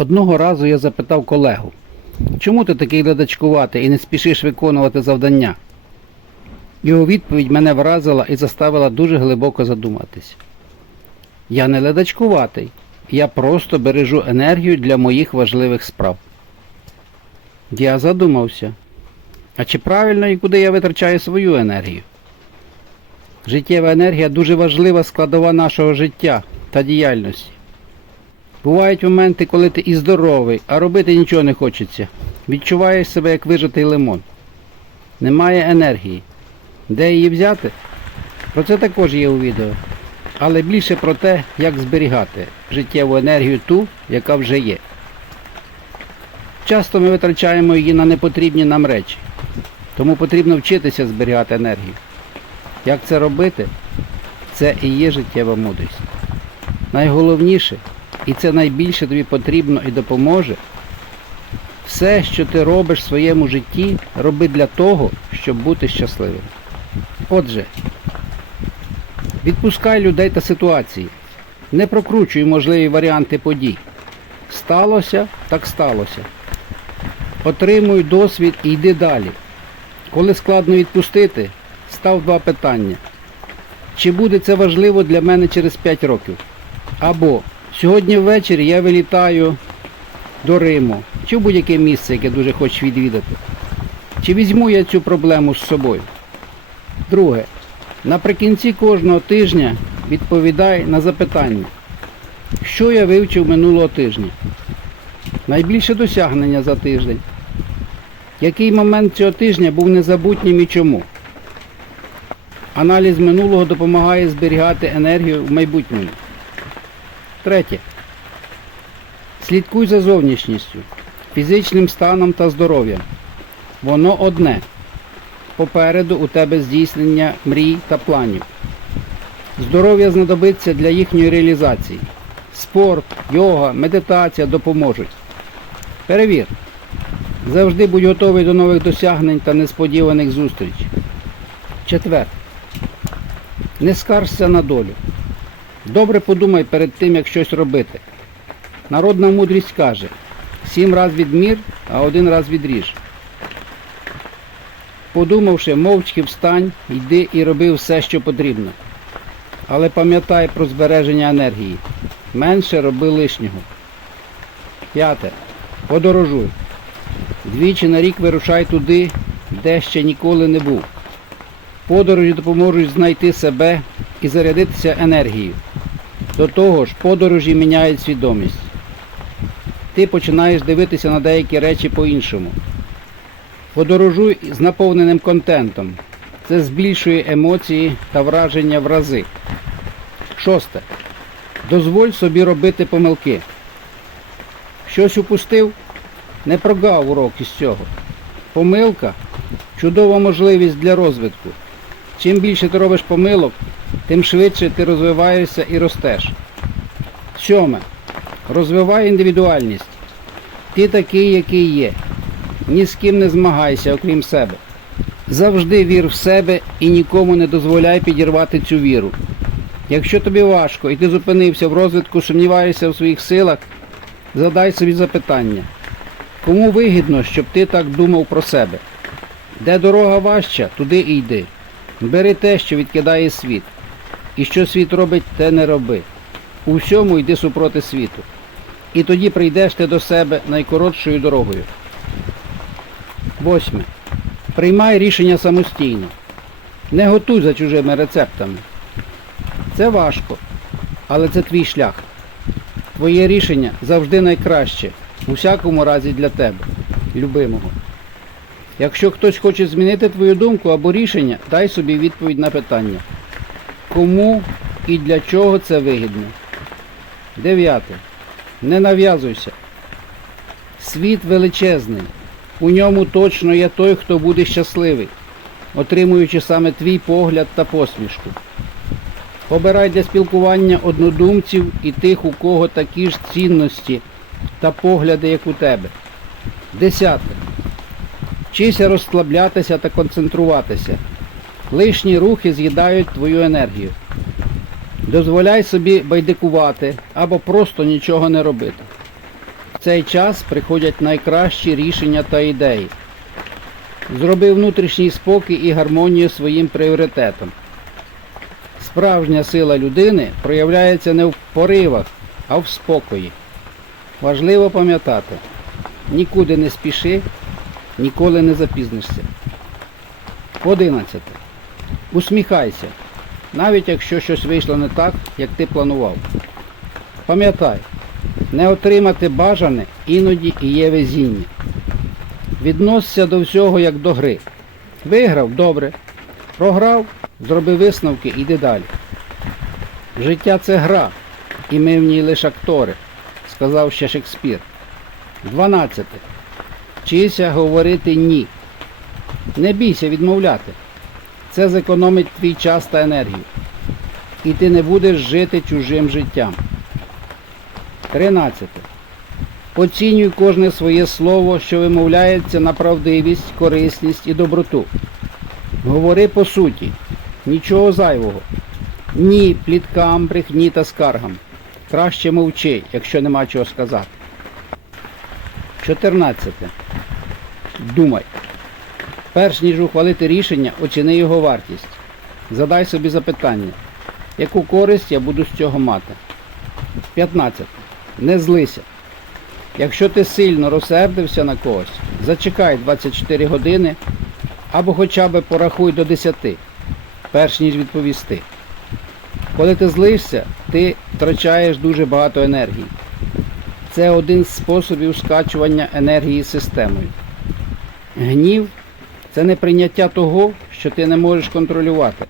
Одного разу я запитав колегу, чому ти такий ледачкуватий і не спішиш виконувати завдання? Його відповідь мене вразила і заставила дуже глибоко задуматись. Я не ледачкуватий, я просто бережу енергію для моїх важливих справ. Я задумався. А чи правильно і куди я витрачаю свою енергію? Життєва енергія дуже важлива складова нашого життя та діяльності. Бувають моменти, коли ти і здоровий, а робити нічого не хочеться. Відчуваєш себе як вижатий лимон. Немає енергії. Де її взяти? Про це також є у відео. Але більше про те, як зберігати життєву енергію ту, яка вже є. Часто ми витрачаємо її на непотрібні нам речі. Тому потрібно вчитися зберігати енергію. Як це робити? Це і є життєва мудрість. Найголовніше, і це найбільше тобі потрібно і допоможе. Все, що ти робиш в своєму житті, роби для того, щоб бути щасливим. Отже, відпускай людей та ситуації. Не прокручуй можливі варіанти подій. Сталося, так сталося. Отримуй досвід і йди далі. Коли складно відпустити, став два питання. Чи буде це важливо для мене через 5 років? Або сьогодні ввечері я вилітаю до Риму чи в будь-яке місце, яке дуже хочеш відвідати. Чи візьму я цю проблему з собою? Друге. Наприкінці кожного тижня відповідай на запитання, що я вивчив минулого тижня? Найбільше досягнення за тиждень. Який момент цього тижня був незабутнім і чому? Аналіз минулого допомагає зберігати енергію в майбутньому. Третє. Слідкуй за зовнішністю, фізичним станом та здоров'ям. Воно одне. Попереду у тебе здійснення мрій та планів. Здоров'я знадобиться для їхньої реалізації. Спорт, йога, медитація допоможуть. Перевір. Завжди будь готовий до нових досягнень та несподіваних зустрічей. Четверте. Не скаржся на долю. Добре подумай перед тим, як щось робити. Народна мудрість каже, сім раз відмір, а один раз відріж. Подумавши, мовчки встань, йди і роби все, що потрібно. Але пам'ятай про збереження енергії. Менше роби лишнього. П'яте. Подорожуй. Двічі на рік вирушай туди, де ще ніколи не був. Подорожі допоможуть знайти себе і зарядитися енергією. До того ж, подорожі міняють свідомість. Ти починаєш дивитися на деякі речі по-іншому. Подорожуй з наповненим контентом. Це збільшує емоції та враження в рази. Шосте. Дозволь собі робити помилки. Щось упустив? Не прогав урок із цього. Помилка чудова можливість для розвитку. Чим більше ти робиш помилок, тим швидше ти розвиваєшся і ростеш. Сьоме. Розвивай індивідуальність. Ти такий, який є. Ні з ким не змагайся, окрім себе. Завжди вір в себе і нікому не дозволяй підірвати цю віру. Якщо тобі важко і ти зупинився в розвитку, сумніваєшся в своїх силах, задай собі запитання. Кому вигідно, щоб ти так думав про себе? Де дорога важча, туди і йди. Бери те, що відкидає світ. І що світ робить, те не роби. У всьому йди супроти світу. І тоді прийдеш ти до себе найкоротшою дорогою. Восьме. Приймай рішення самостійно. Не готуй за чужими рецептами. Це важко, але це твій шлях. Твоє рішення завжди найкраще, у всякому разі для тебе, любимого. Якщо хтось хоче змінити твою думку або рішення, дай собі відповідь на питання. Кому і для чого це вигідно? Дев'яте. Не нав'язуйся. Світ величезний. У ньому точно є той, хто буде щасливий, отримуючи саме твій погляд та посмішку. Обирай для спілкування однодумців і тих, у кого такі ж цінності та погляди, як у тебе. Десяте. Вчися розслаблятися та концентруватися. Лишні рухи з'їдають твою енергію. Дозволяй собі байдикувати або просто нічого не робити. В цей час приходять найкращі рішення та ідеї. Зроби внутрішній спокій і гармонію своїм пріоритетом. Справжня сила людини проявляється не в поривах, а в спокої. Важливо пам'ятати, нікуди не спіши, ніколи не запізнишся. 11. Усміхайся, навіть якщо щось вийшло не так, як ти планував. Пам'ятай, не отримати бажане іноді і є везіння. Відносься до всього як до гри. Виграв добре. Програв, зроби висновки, іди далі. Життя це гра, і ми в ній лише актори, сказав ще Шекспір. 12. Вчися говорити ні. Не бійся відмовляти. Це зекономить твій час та енергію. І ти не будеш жити чужим життям. 13. Оцінюй кожне своє слово, що вимовляється на правдивість, корисність і доброту. Говори по суті, нічого зайвого. Ні пліткам, брехні та скаргам. Краще мовчи, якщо нема чого сказати. 14. Думай. Перш ніж ухвалити рішення, оціни його вартість. Задай собі запитання, яку користь я буду з цього мати. 15. Не злися. Якщо ти сильно розсердився на когось, зачекай 24 години або хоча б порахуй до 10, перш ніж відповісти. Коли ти злишся, ти втрачаєш дуже багато енергії. Це один з способів скачування енергії системою. Гнів це не прийняття того, що ти не можеш контролювати.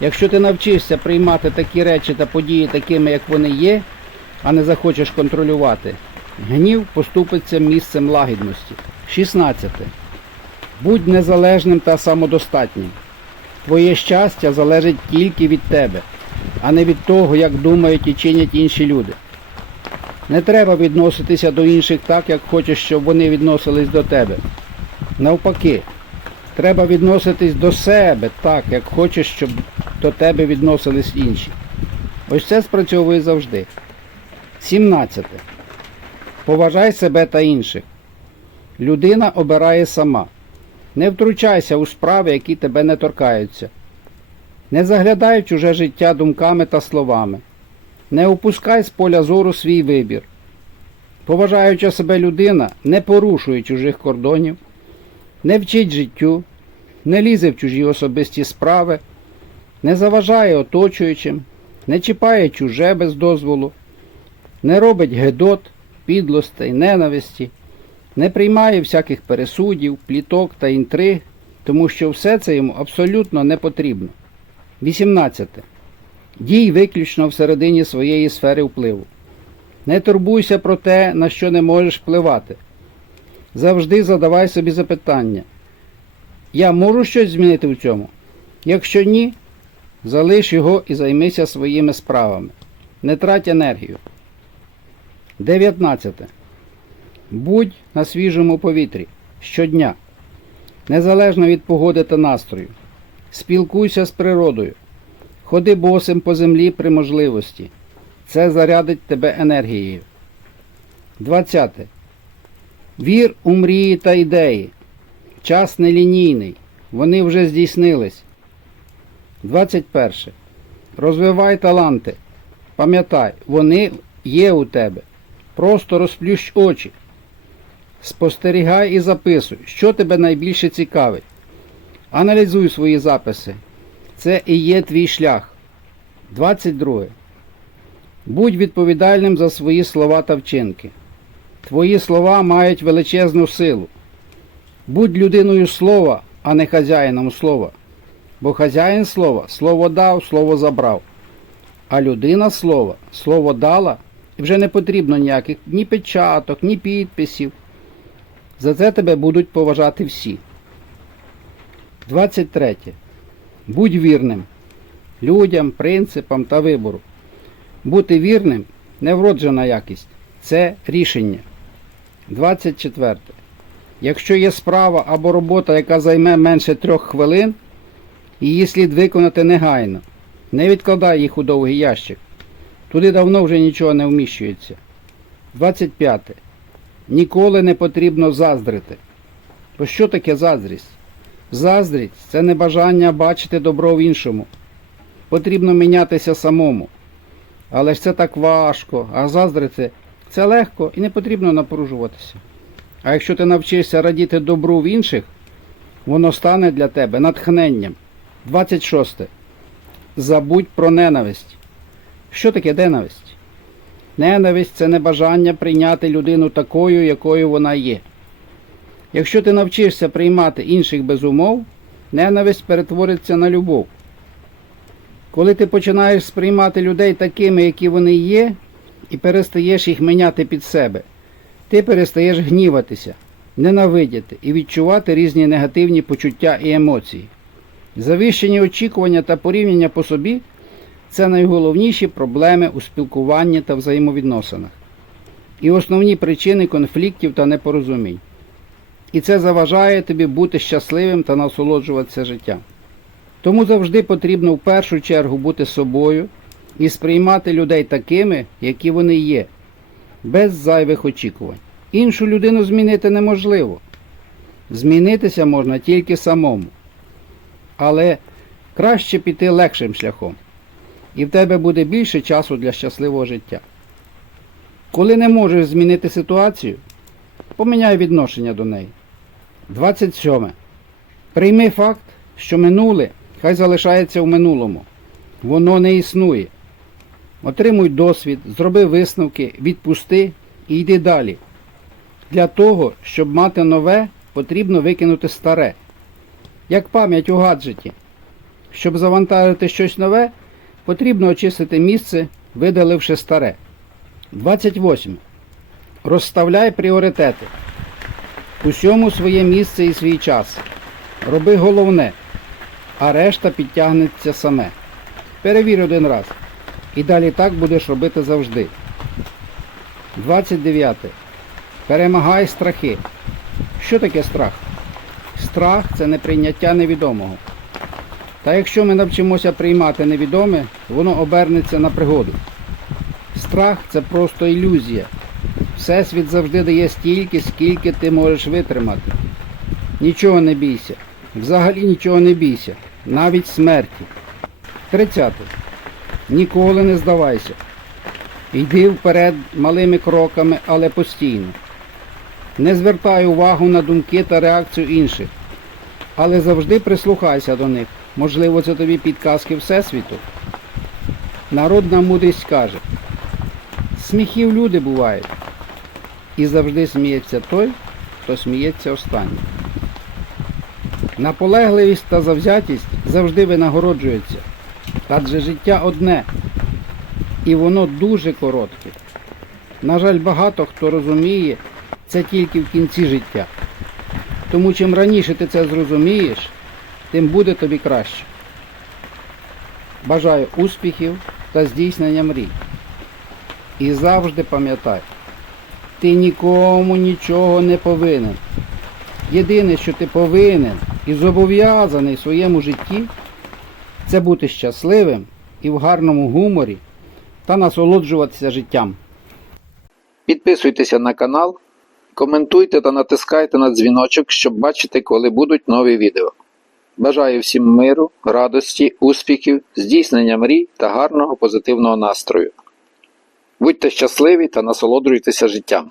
Якщо ти навчишся приймати такі речі та події такими, як вони є, а не захочеш контролювати, гнів поступиться місцем лагідності. 16. Будь незалежним та самодостатнім. Твоє щастя залежить тільки від тебе, а не від того, як думають і чинять інші люди. Не треба відноситися до інших так, як хочеш, щоб вони відносились до тебе. Навпаки, треба відноситись до себе так, як хочеш, щоб до тебе відносились інші. Ось це спрацьовує завжди. 17. Поважай себе та інших. Людина обирає сама. Не втручайся у справи, які тебе не торкаються. Не заглядай в чуже життя думками та словами. Не опускай з поля зору свій вибір. Поважаюча себе людина не порушує чужих кордонів, не вчить життю, не лізе в чужі особисті справи, не заважає оточуючим, не чіпає чуже без дозволу, не робить гедот, підлостей, ненависті, не приймає всяких пересудів, пліток та інтриг, тому що все це йому абсолютно не потрібно. 18. Дій виключно всередині своєї сфери впливу. Не турбуйся про те, на що не можеш впливати. Завжди задавай собі запитання. Я можу щось змінити в цьому? Якщо ні, залиш його і займися своїми справами. Не трать енергію. 19. Будь на свіжому повітрі щодня, незалежно від погоди та настрою. Спілкуйся з природою. Ходи босим по землі при можливості. Це зарядить тебе енергією. 20. Вір у мрії та ідеї. Час нелінійний. Вони вже здійснились. 21. Розвивай таланти. Пам'ятай, вони є у тебе. Просто розплющ очі. Спостерігай і записуй, що тебе найбільше цікавить. Аналізуй свої записи. Це і є твій шлях. 22. Будь відповідальним за свої слова та вчинки. Твої слова мають величезну силу. Будь людиною слова, а не хазяїном слова. Бо хазяїн слова слово дав, слово забрав. А людина слова слово дала і вже не потрібно ніяких ні печаток, ні підписів. За це тебе будуть поважати всі. 23. Будь вірним людям, принципам та вибору. Бути вірним не вроджена якість. Це рішення. 24. Якщо є справа або робота, яка займе менше трьох хвилин, її слід виконати негайно. Не відкладай їх у довгий ящик. Туди давно вже нічого не вміщується. 25. Ніколи не потрібно заздрити. Бо що таке заздрість? Заздрість це не бажання бачити добро в іншому. Потрібно мінятися самому. Але ж це так важко, а заздрити це легко і не потрібно напружуватися. А якщо ти навчишся радіти добру в інших, воно стане для тебе натхненням. 26. Забудь про ненависть. Що таке ненависть? Ненависть це небажання прийняти людину такою, якою вона є. Якщо ти навчишся приймати інших без умов, ненависть перетвориться на любов. Коли ти починаєш сприймати людей такими, які вони є, і перестаєш їх міняти під себе, ти перестаєш гніватися, ненавидіти і відчувати різні негативні почуття і емоції. Завищені очікування та порівняння по собі це найголовніші проблеми у спілкуванні та взаємовідносинах, і основні причини конфліктів та непорозумінь. І це заважає тобі бути щасливим та насолоджуватися життям. Тому завжди потрібно в першу чергу бути собою і сприймати людей такими, які вони є, без зайвих очікувань. Іншу людину змінити неможливо. Змінитися можна тільки самому. Але краще піти легшим шляхом, і в тебе буде більше часу для щасливого життя. Коли не можеш змінити ситуацію, поміняй відношення до неї. 27. Прийми факт, що минуле хай залишається в минулому. Воно не існує. Отримуй досвід, зроби висновки, відпусти і йди далі. Для того, щоб мати нове, потрібно викинути старе. Як пам'ять у гаджеті. Щоб завантажити щось нове, потрібно очистити місце, видаливши старе. 28. Розставляй пріоритети. Усьому своє місце і свій час. Роби головне, а решта підтягнеться саме. Перевір один раз. І далі так будеш робити завжди. 29. Перемагай страхи. Що таке страх? Страх це неприйняття невідомого. Та якщо ми навчимося приймати невідоме, воно обернеться на пригоду. Страх це просто ілюзія. Всесвіт завжди дає стільки, скільки ти можеш витримати. Нічого не бійся. Взагалі нічого не бійся. Навіть смерті. 30. Ніколи не здавайся. Йди вперед малими кроками, але постійно. Не звертай увагу на думки та реакцію інших, але завжди прислухайся до них. Можливо, це тобі підказки Всесвіту. Народна мудрість каже, сміхів люди бувають. І завжди сміється той, хто сміється останнім. Наполегливість та завзятість завжди винагороджуються, адже життя одне, і воно дуже коротке. На жаль, багато хто розуміє це тільки в кінці життя. Тому чим раніше ти це зрозумієш, тим буде тобі краще. Бажаю успіхів та здійснення мрій. І завжди пам'ятай, ти нікому нічого не повинен. Єдине, що ти повинен і зобов'язаний в своєму житті, це бути щасливим і в гарному гуморі та насолоджуватися життям. Підписуйтеся на канал, коментуйте та натискайте на дзвіночок, щоб бачити, коли будуть нові відео. Бажаю всім миру, радості, успіхів, здійснення мрій та гарного позитивного настрою. Будьте щасливі та насолоджуйтеся життям.